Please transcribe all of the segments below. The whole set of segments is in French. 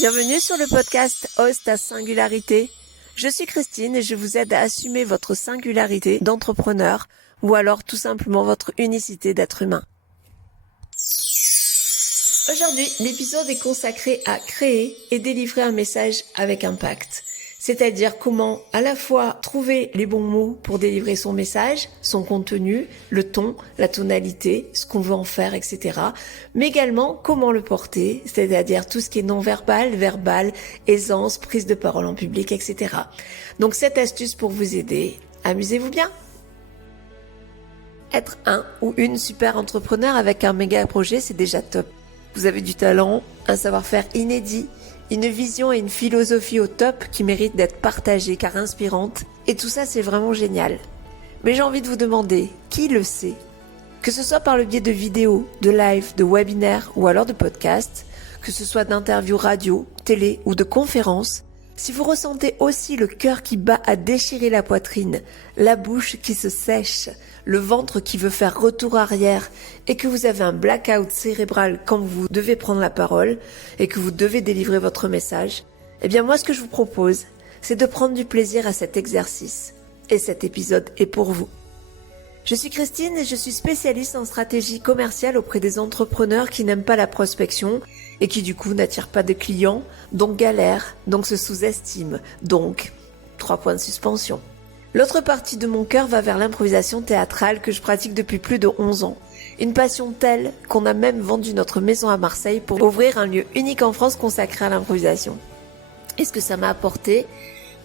Bienvenue sur le podcast Ose ta singularité. Je suis Christine et je vous aide à assumer votre singularité d'entrepreneur ou alors tout simplement votre unicité d'être humain. Aujourd'hui, l'épisode est consacré à créer et délivrer un message avec impact. C'est-à-dire comment à la fois trouver les bons mots pour délivrer son message, son contenu, le ton, la tonalité, ce qu'on veut en faire, etc. Mais également comment le porter, c'est-à-dire tout ce qui est non-verbal, verbal, aisance, prise de parole en public, etc. Donc cette astuce pour vous aider, amusez-vous bien. Être un ou une super entrepreneur avec un méga projet, c'est déjà top. Vous avez du talent, un savoir-faire inédit, une vision et une philosophie au top qui méritent d'être partagées car inspirantes. Et tout ça, c'est vraiment génial. Mais j'ai envie de vous demander, qui le sait ? Que ce soit par le biais de vidéos, de lives, de webinaires ou alors de podcasts, que ce soit d'interviews radio, télé ou de conférences, si vous ressentez aussi le cœur qui bat à déchirer la poitrine, la bouche qui se sèche, le ventre qui veut faire retour arrière et que vous avez un blackout cérébral quand vous devez prendre la parole et que vous devez délivrer votre message, eh bien moi ce que je vous propose, c'est de prendre du plaisir à cet exercice. Et cet épisode est pour vous. Je suis Christine et je suis spécialiste en stratégie commerciale auprès des entrepreneurs qui n'aiment pas la prospection et qui du coup n'attirent pas de clients, donc galèrent, donc se sous-estiment, donc 3 points de suspension. L'autre partie de mon cœur va vers l'improvisation théâtrale que je pratique depuis plus de 11 ans. Une passion telle qu'on a même vendu notre maison à Marseille pour ouvrir un lieu unique en France consacré à l'improvisation. Et ce que ça m'a apporté,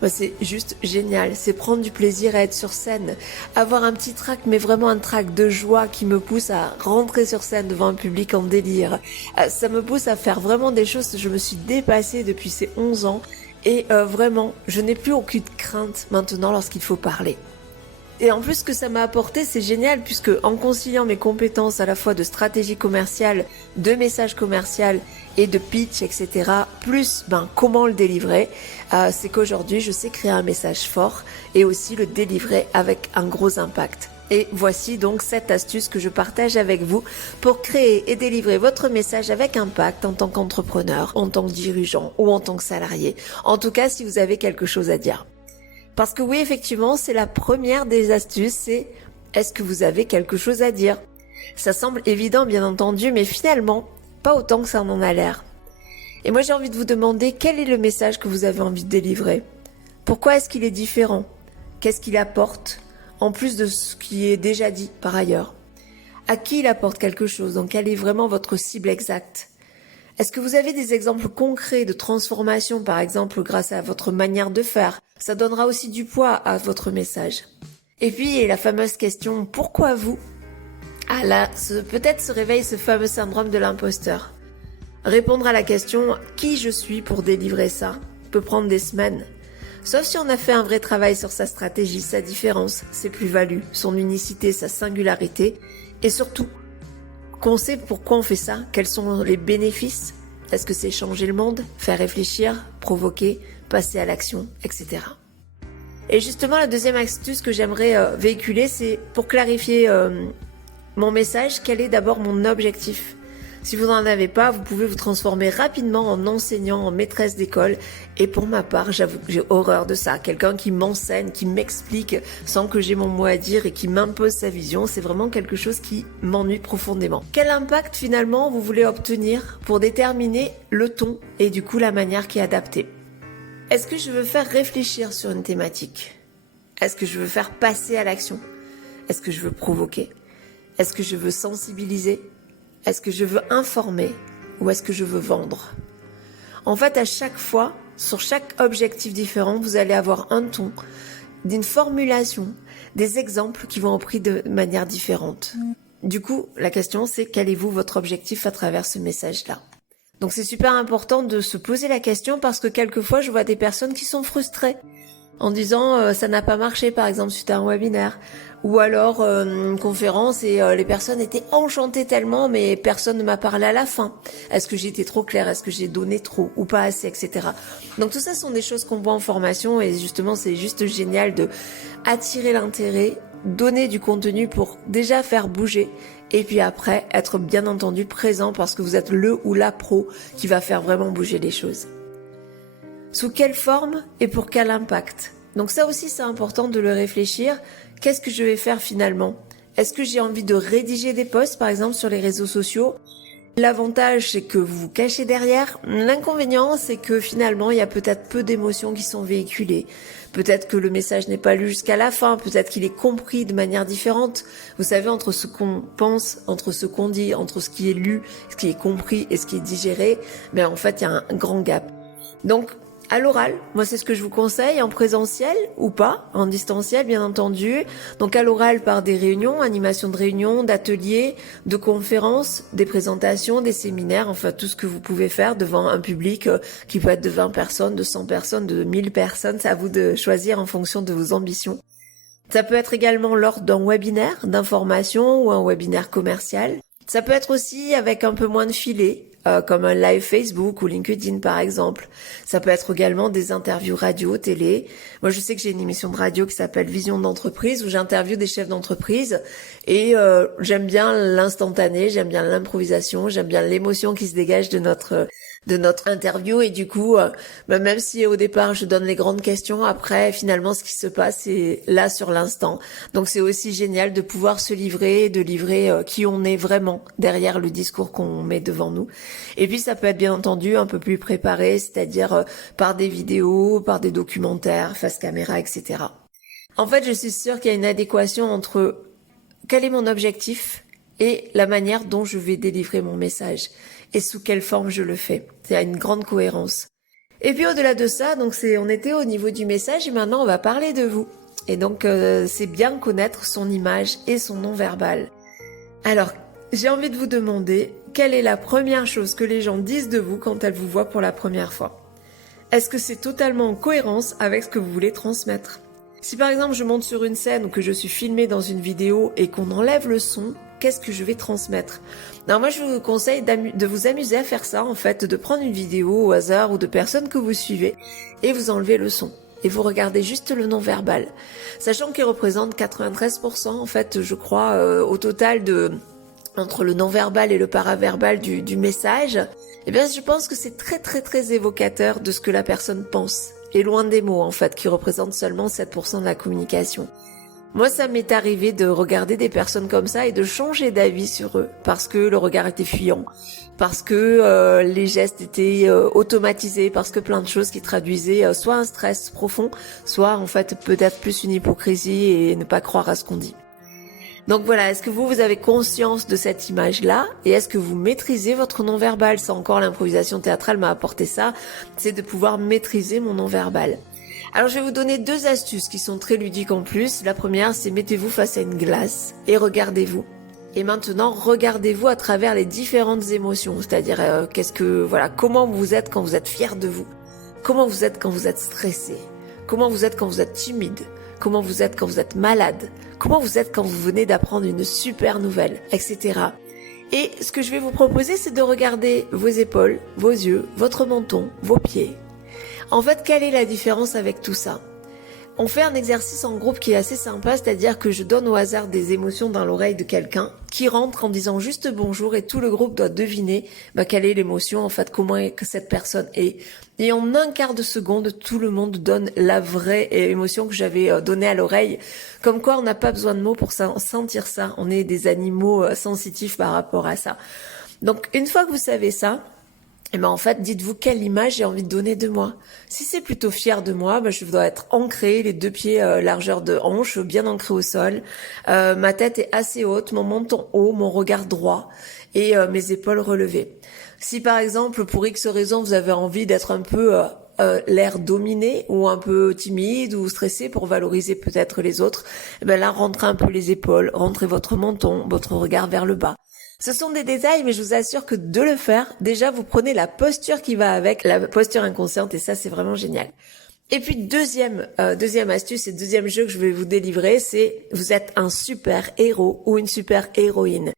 c'est juste génial, c'est prendre du plaisir à être sur scène, avoir un petit trac, mais vraiment un trac de joie qui me pousse à rentrer sur scène devant un public en délire. Ça me pousse à faire vraiment des choses, je me suis dépassée depuis ces 11 ans et vraiment, je n'ai plus aucune crainte maintenant lorsqu'il faut parler. Et en plus, ce que ça m'a apporté, c'est génial puisque en conciliant mes compétences à la fois de stratégie commerciale, de message commercial et de pitch, etc., plus comment le délivrer, c'est qu'aujourd'hui, je sais créer un message fort et aussi le délivrer avec un gros impact. Et voici donc cette astuce que je partage avec vous pour créer et délivrer votre message avec impact en tant qu'entrepreneur, en tant que dirigeant ou en tant que salarié. En tout cas, si vous avez quelque chose à dire. Parce que oui, effectivement, c'est la première des astuces, c'est est-ce que vous avez quelque chose à dire ? Ça semble évident, bien entendu, mais finalement, pas autant que ça en a l'air. Et moi, j'ai envie de vous demander quel est le message que vous avez envie de délivrer ? Pourquoi est-ce qu'il est différent ? Qu'est-ce qu'il apporte ? En plus de ce qui est déjà dit par ailleurs. À qui il apporte quelque chose ? Donc, quelle est vraiment votre cible exacte ? Est-ce que vous avez des exemples concrets de transformation, par exemple, grâce à votre manière de faire ? Ça donnera aussi du poids à votre message. Et puis, la fameuse question, pourquoi vous ? Ah là, peut-être se réveille ce fameux syndrome de l'imposteur. Répondre à la question, qui je suis pour délivrer ça, peut prendre des semaines. Sauf si on a fait un vrai travail sur sa stratégie, sa différence, ses plus-values, son unicité, sa singularité, et surtout, qu'on sait pourquoi on fait ça, quels sont les bénéfices, est-ce que c'est changer le monde, faire réfléchir, provoquer, passer à l'action, etc. Et justement, la deuxième astuce que j'aimerais véhiculer, c'est pour clarifier mon message, quel est d'abord mon objectif ? Si vous n'en avez pas, vous pouvez vous transformer rapidement en enseignant, en maîtresse d'école. Et pour ma part, j'avoue que j'ai horreur de ça. Quelqu'un qui m'enseigne, qui m'explique sans que j'ai mon mot à dire et qui m'impose sa vision, c'est vraiment quelque chose qui m'ennuie profondément. Quel impact finalement vous voulez obtenir pour déterminer le ton et du coup la manière qui est adaptée ? Est-ce que je veux faire réfléchir sur une thématique ? Est-ce que je veux faire passer à l'action ? Est-ce que je veux provoquer ? Est-ce que je veux sensibiliser ? Est-ce que je veux informer ou est-ce que je veux vendre ? En fait, à chaque fois, sur chaque objectif différent, vous allez avoir un ton, une formulation, des exemples qui vont être pris de manière différente. Du coup, la question c'est quel est votre objectif à travers ce message-là ? Donc c'est super important de se poser la question parce que quelquefois, je vois des personnes qui sont frustrées en disant ça n'a pas marché par exemple suite à un webinaire ou alors une conférence et les personnes étaient enchantées tellement mais personne ne m'a parlé à la fin. Est-ce que j'ai été trop claire ? Est-ce que j'ai donné trop ou pas assez, etc. Donc tout ça sont des choses qu'on voit en formation et justement c'est juste génial de attirer l'intérêt, donner du contenu pour déjà faire bouger et puis après être bien entendu présent parce que vous êtes le ou la pro qui va faire vraiment bouger les choses. Sous quelle forme et pour quel impact? Donc ça aussi c'est important de le réfléchir. Qu'est-ce que je vais faire finalement? Est-ce que j'ai envie de rédiger des posts par exemple sur les réseaux sociaux? L'avantage, c'est que vous vous cachez derrière. L'inconvénient, c'est que finalement, il y a peut-être peu d'émotions qui sont véhiculées. Peut-être que le message n'est pas lu jusqu'à la fin. Peut-être qu'il est compris de manière différente. Vous savez, entre ce qu'on pense, entre ce qu'on dit, entre ce qui est lu, ce qui est compris et ce qui est digéré, ben en fait, il y a un grand gap. Donc, à l'oral, moi c'est ce que je vous conseille, en présentiel ou pas, en distanciel bien entendu. Donc à l'oral par des réunions, animation de réunions, d'ateliers, de conférences, des présentations, des séminaires, enfin tout ce que vous pouvez faire devant un public qui peut être de 20 personnes, de 100 personnes, de 1000 personnes, c'est à vous de choisir en fonction de vos ambitions. Ça peut être également lors d'un webinaire d'information ou un webinaire commercial. Ça peut être aussi avec un peu moins de filet, comme un live Facebook ou LinkedIn par exemple. Ça peut être également des interviews radio, télé. Moi je sais que j'ai une émission de radio qui s'appelle Vision d'entreprise où j'interviewe des chefs d'entreprise et j'aime bien l'instantané, j'aime bien l'improvisation, j'aime bien l'émotion qui se dégage de notre interview et du coup, même si au départ je donne les grandes questions, après finalement ce qui se passe c'est là sur l'instant. Donc c'est aussi génial de pouvoir se livrer, de livrer qui on est vraiment derrière le discours qu'on met devant nous. Et puis ça peut être bien entendu un peu plus préparé, c'est-à-dire par des vidéos, par des documentaires, face caméra, etc. En fait, je suis sûre qu'il y a une adéquation entre quel est mon objectif et la manière dont je vais délivrer mon message et sous quelle forme je le fais. Il y a une grande cohérence. Et puis au-delà de ça, donc on était au niveau du message et maintenant on va parler de vous. Et donc c'est bien connaître son image et son non-verbal. Alors, j'ai envie de vous demander quelle est la première chose que les gens disent de vous quand elles vous voient pour la première fois. Est-ce que c'est totalement en cohérence avec ce que vous voulez transmettre? Si par exemple je monte sur une scène ou que je suis filmée dans une vidéo et qu'on enlève le son, qu'est-ce que je vais transmettre? Alors moi je vous conseille de vous amuser à faire ça en fait, de prendre une vidéo au hasard ou de personnes que vous suivez et vous enlevez le son. Et vous regardez juste le non-verbal. Sachant qu'il représente 93% en fait, je crois, au total entre le non-verbal et le paraverbal du message, eh bien je pense que c'est très très très évocateur de ce que la personne pense. Et loin des mots en fait, qui représentent seulement 7% de la communication. Moi, ça m'est arrivé de regarder des personnes comme ça et de changer d'avis sur eux parce que le regard était fuyant, parce que les gestes étaient automatisés, parce que plein de choses qui traduisaient soit un stress profond, soit en fait peut-être plus une hypocrisie et ne pas croire à ce qu'on dit. Donc voilà, est-ce que vous avez conscience de cette image-là et est-ce que vous maîtrisez votre non-verbal? Ça encore, l'improvisation théâtrale m'a apporté ça, c'est de pouvoir maîtriser mon non-verbal. Alors je vais vous donner 2 astuces qui sont très ludiques en plus. La première, c'est mettez-vous face à une glace et regardez-vous. Et maintenant, regardez-vous à travers les différentes émotions, c'est-à-dire comment vous êtes quand vous êtes fier de vous, comment vous êtes quand vous êtes stressé, comment vous êtes quand vous êtes timide, comment vous êtes quand vous êtes malade, comment vous êtes quand vous venez d'apprendre une super nouvelle, etc. Et ce que je vais vous proposer, c'est de regarder vos épaules, vos yeux, votre menton, vos pieds. En fait, quelle est la différence avec tout ça? On fait un exercice en groupe qui est assez sympa, c'est-à-dire que je donne au hasard des émotions dans l'oreille de quelqu'un qui rentre en disant juste bonjour et tout le groupe doit deviner quelle est l'émotion, en fait, comment que cette personne est. Et en un quart de seconde, tout le monde donne la vraie émotion que j'avais donnée à l'oreille. Comme quoi, on n'a pas besoin de mots pour sentir ça. On est des animaux sensitifs par rapport à ça. Donc, une fois que vous savez ça, en fait, dites-vous quelle image j'ai envie de donner de moi. Si c'est plutôt fier de moi, je dois être ancrée, les 2 pieds largeur de hanche, bien ancré au sol. Ma tête est assez haute, mon menton haut, mon regard droit et mes épaules relevées. Si par exemple, pour X raison, vous avez envie d'être un peu l'air dominé ou un peu timide ou stressé pour valoriser peut-être les autres, là, rentrez un peu les épaules, rentrez votre menton, votre regard vers le bas. Ce sont des détails, mais je vous assure que de le faire, déjà vous prenez la posture qui va avec, la posture inconsciente, et ça c'est vraiment génial. Et puis deuxième astuce et deuxième jeu que je vais vous délivrer, c'est vous êtes un super héros ou une super héroïne.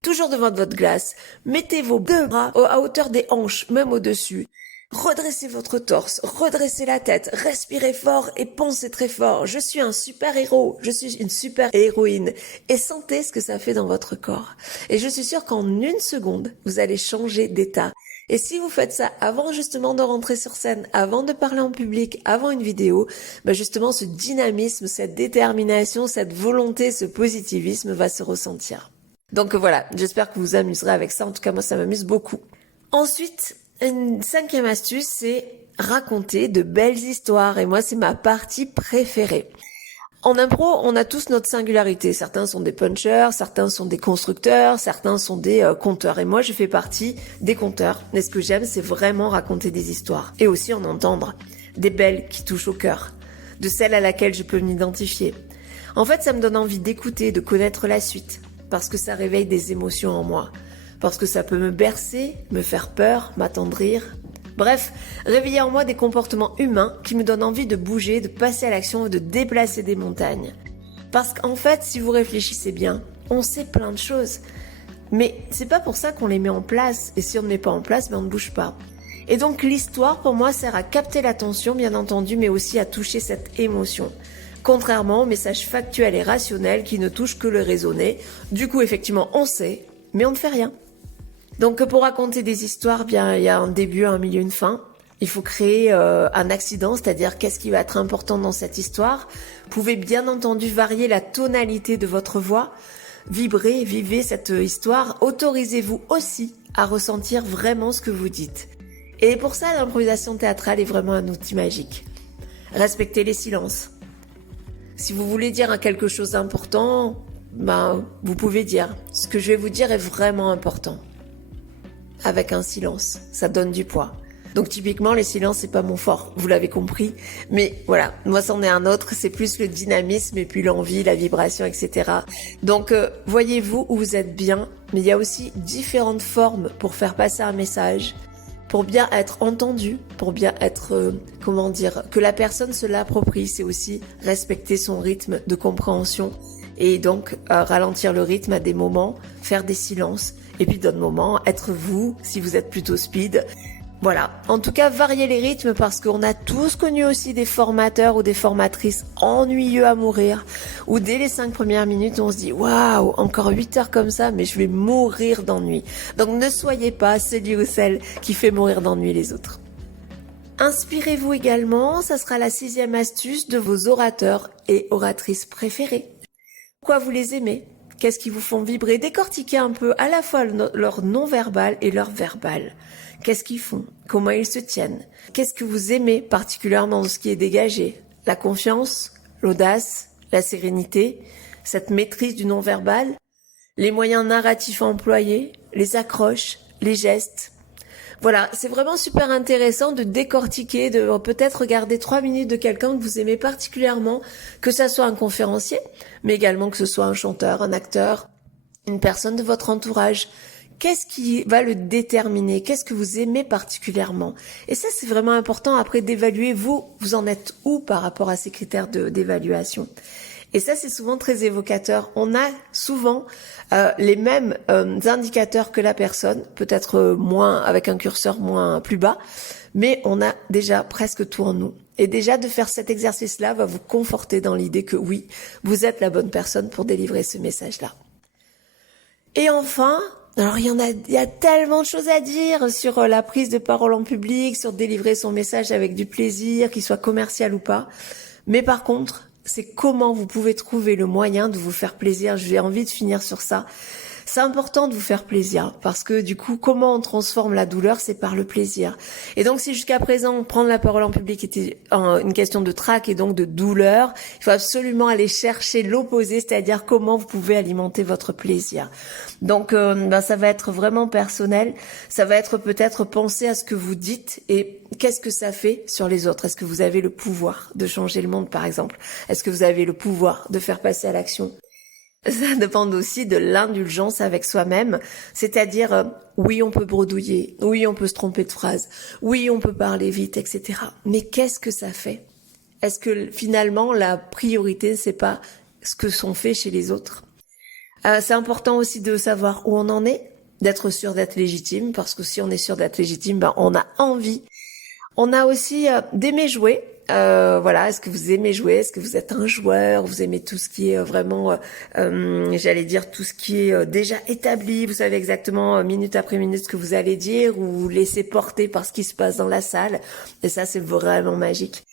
Toujours devant votre glace, mettez vos 2 bras à hauteur des hanches, même au-dessus. Redressez votre torse, redressez la tête, respirez fort et pensez très fort. Je suis un super héros, je suis une super héroïne. Et sentez ce que ça fait dans votre corps. Et je suis sûre qu'en 1 seconde, vous allez changer d'état. Et si vous faites ça avant justement de rentrer sur scène, avant de parler en public, avant une vidéo, justement ce dynamisme, cette détermination, cette volonté, ce positivisme va se ressentir. Donc voilà, j'espère que vous vous amuserez avec ça. En tout cas, moi, ça m'amuse beaucoup. Ensuite, une 5e astuce, c'est raconter de belles histoires. Et moi, c'est ma partie préférée. En impro, on a tous notre singularité. Certains sont des punchers, certains sont des constructeurs, certains sont des conteurs. Et moi, je fais partie des conteurs. Mais ce que j'aime, c'est vraiment raconter des histoires. Et aussi en entendre. Des belles qui touchent au cœur. De celles à laquelle je peux m'identifier. En fait, ça me donne envie d'écouter, de connaître la suite. Parce que ça réveille des émotions en moi. Parce que ça peut me bercer, me faire peur, m'attendrir. Bref, réveiller en moi des comportements humains qui me donnent envie de bouger, de passer à l'action et de déplacer des montagnes. Parce qu'en fait, si vous réfléchissez bien, on sait plein de choses. Mais c'est pas pour ça qu'on les met en place. Et si on ne met pas en place, on ne bouge pas. Et donc l'histoire, pour moi, sert à capter l'attention, bien entendu, mais aussi à toucher cette émotion. Contrairement aux messages factuels et rationnels qui ne touchent que le raisonné. Du coup, effectivement, on sait, mais on ne fait rien. Donc pour raconter des histoires, bien il y a un début, un milieu, une fin. Il faut créer un accident, c'est-à-dire qu'est-ce qui va être important dans cette histoire. Vous pouvez bien entendu varier la tonalité de votre voix, vibrer, vivez cette histoire. Autorisez-vous aussi à ressentir vraiment ce que vous dites. Et pour ça, l'improvisation théâtrale est vraiment un outil magique. Respectez les silences. Si vous voulez dire quelque chose d'important, vous pouvez dire. Ce que je vais vous dire est vraiment important. Avec un silence, ça donne du poids. Donc typiquement, les silences, c'est pas mon fort, vous l'avez compris. Mais voilà, moi c'en est un autre, c'est plus le dynamisme et puis l'envie, la vibration, etc. Donc voyez-vous où vous êtes bien, mais il y a aussi différentes formes pour faire passer un message, pour bien être entendu, pour bien être, que la personne se l'approprie. C'est aussi respecter son rythme de compréhension et donc ralentir le rythme à des moments, faire des silences. Et puis d'autres moments, être vous, si vous êtes plutôt speed. Voilà. En tout cas, varier les rythmes parce qu'on a tous connu aussi des formateurs ou des formatrices ennuyeux à mourir. Où dès les 5 premières minutes, on se dit « Waouh, encore 8 heures comme ça, mais je vais mourir d'ennui. » Donc ne soyez pas celui ou celle qui fait mourir d'ennui les autres. Inspirez-vous également, ça sera la 6e astuce de vos orateurs et oratrices préférés. Pourquoi vous les aimez ? Qu'est-ce qui vous font vibrer? Décortiquez un peu à la fois leur non-verbal et leur verbal. Qu'est-ce qu'ils font? Comment ils se tiennent? Qu'est-ce que vous aimez particulièrement de ce qui est dégagé? La confiance, l'audace, la sérénité, cette maîtrise du non-verbal, les moyens narratifs employés, les accroches, les gestes. Voilà, c'est vraiment super intéressant de décortiquer, de peut-être regarder 3 minutes de quelqu'un que vous aimez particulièrement, que ça soit un conférencier, mais également que ce soit un chanteur, un acteur, une personne de votre entourage. Qu'est-ce qui va le déterminer? Qu'est-ce que vous aimez particulièrement? Et ça, c'est vraiment important après d'évaluer vous en êtes où par rapport à ces critères d'évaluation. Et ça, c'est souvent très évocateur. On a souvent les mêmes indicateurs que la personne, peut-être moins avec un curseur plus bas, mais on a déjà presque tout en nous. Et déjà de faire cet exercice-là va vous conforter dans l'idée que oui, vous êtes la bonne personne pour délivrer ce message-là. Et enfin, alors il y a tellement de choses à dire sur la prise de parole en public, sur délivrer son message avec du plaisir, qu'il soit commercial ou pas. Mais par contre, c'est comment vous pouvez trouver le moyen de vous faire plaisir. J'ai envie de finir sur ça. C'est important de vous faire plaisir parce que du coup, comment on transforme la douleur, c'est par le plaisir. Et donc, si jusqu'à présent, prendre la parole en public était une question de trac et donc de douleur, il faut absolument aller chercher l'opposé, c'est-à-dire comment vous pouvez alimenter votre plaisir. Donc, ça va être vraiment personnel. Ça va être peut-être penser à ce que vous dites et qu'est-ce que ça fait sur les autres. Est-ce que vous avez le pouvoir de changer le monde, par exemple? Est-ce que vous avez le pouvoir de faire passer à l'action? Ça dépend aussi de l'indulgence avec soi-même, c'est-à-dire oui on peut bredouiller, oui on peut se tromper de phrase, oui on peut parler vite, etc. Mais qu'est-ce que ça fait? Est-ce que finalement la priorité c'est pas ce que sont faits chez les autres? C'est important aussi de savoir où on en est, d'être sûr d'être légitime, parce que si on est sûr d'être légitime, on a envie. On a aussi d'aimer jouer. Voilà, est-ce que vous aimez jouer? Est-ce que vous êtes un joueur? Vous aimez tout ce qui est vraiment, j'allais dire tout ce qui est déjà établi? Vous savez exactement minute après minute ce que vous allez dire, ou vous laissez porter par ce qui se passe dans la salle? Et ça, c'est vraiment magique.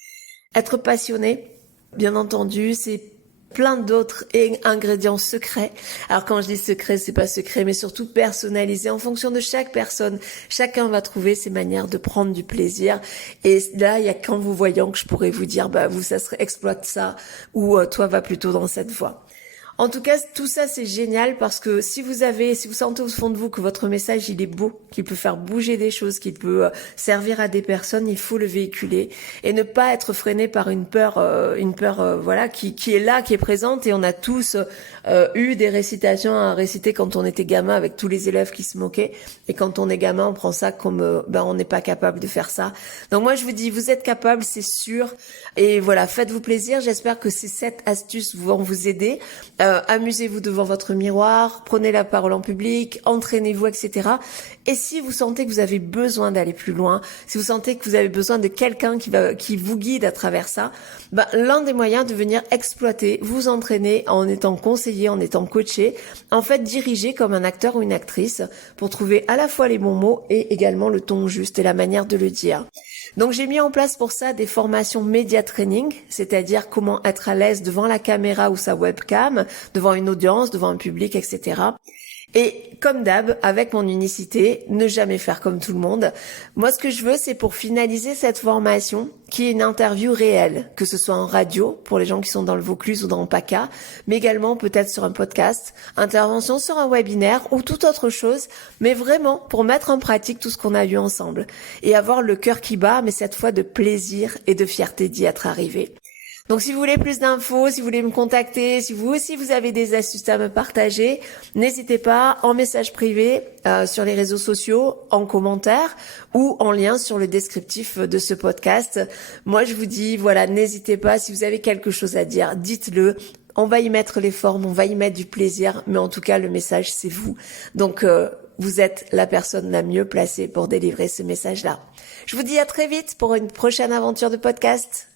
Être passionné, bien entendu, c'est plein d'autres ingrédients secrets. Alors quand je dis secret, c'est pas secret, mais surtout personnalisé en fonction de chaque personne. Chacun va trouver ses manières de prendre du plaisir. Et là, il y a qu'en vous voyant que je pourrais vous dire, bah vous, ça serait exploite ça, ou toi va plutôt dans cette voie. En tout cas, tout ça, c'est génial parce que si vous sentez au fond de vous que votre message, il est beau, qu'il peut faire bouger des choses, qu'il peut servir à des personnes, il faut le véhiculer et ne pas être freiné par une peur, voilà, qui est là, qui est présente. Et on a tous eu des récitations à réciter quand on était gamin avec tous les élèves qui se moquaient. Et quand on est gamin, on prend ça comme, on n'est pas capable de faire ça. Donc moi, je vous dis, vous êtes capable, c'est sûr. Et voilà, faites-vous plaisir. J'espère que ces 7 astuces vont vous aider. Amusez-vous devant votre miroir, prenez la parole en public, entraînez-vous, etc. Et si vous sentez que vous avez besoin d'aller plus loin, si vous sentez que vous avez besoin de quelqu'un qui vous guide à travers ça, l'un des moyens de venir exploiter, vous entraîner en étant conseillé, en étant coaché, en fait diriger comme un acteur ou une actrice pour trouver à la fois les bons mots et également le ton juste et la manière de le dire. Donc j'ai mis en place pour ça des formations média training, c'est-à-dire comment être à l'aise devant la caméra ou sa webcam, devant une audience, devant un public, etc. Et comme d'hab, avec mon unicité, ne jamais faire comme tout le monde. Moi, ce que je veux, c'est pour finaliser cette formation, qui est une interview réelle, que ce soit en radio, pour les gens qui sont dans le Vaucluse ou dans le PACA, mais également peut-être sur un podcast, intervention sur un webinaire ou toute autre chose, mais vraiment pour mettre en pratique tout ce qu'on a vu ensemble. Et avoir le cœur qui bat, mais cette fois de plaisir et de fierté d'y être arrivé. Donc si vous voulez plus d'infos, si vous voulez me contacter, si vous aussi vous avez des astuces à me partager, n'hésitez pas en message privé, sur les réseaux sociaux, en commentaire ou en lien sur le descriptif de ce podcast. Moi je vous dis, voilà, n'hésitez pas, si vous avez quelque chose à dire, dites-le. On va y mettre les formes, on va y mettre du plaisir, mais en tout cas le message c'est vous. Donc vous êtes la personne la mieux placée pour délivrer ce message-là. Je vous dis à très vite pour une prochaine aventure de podcast.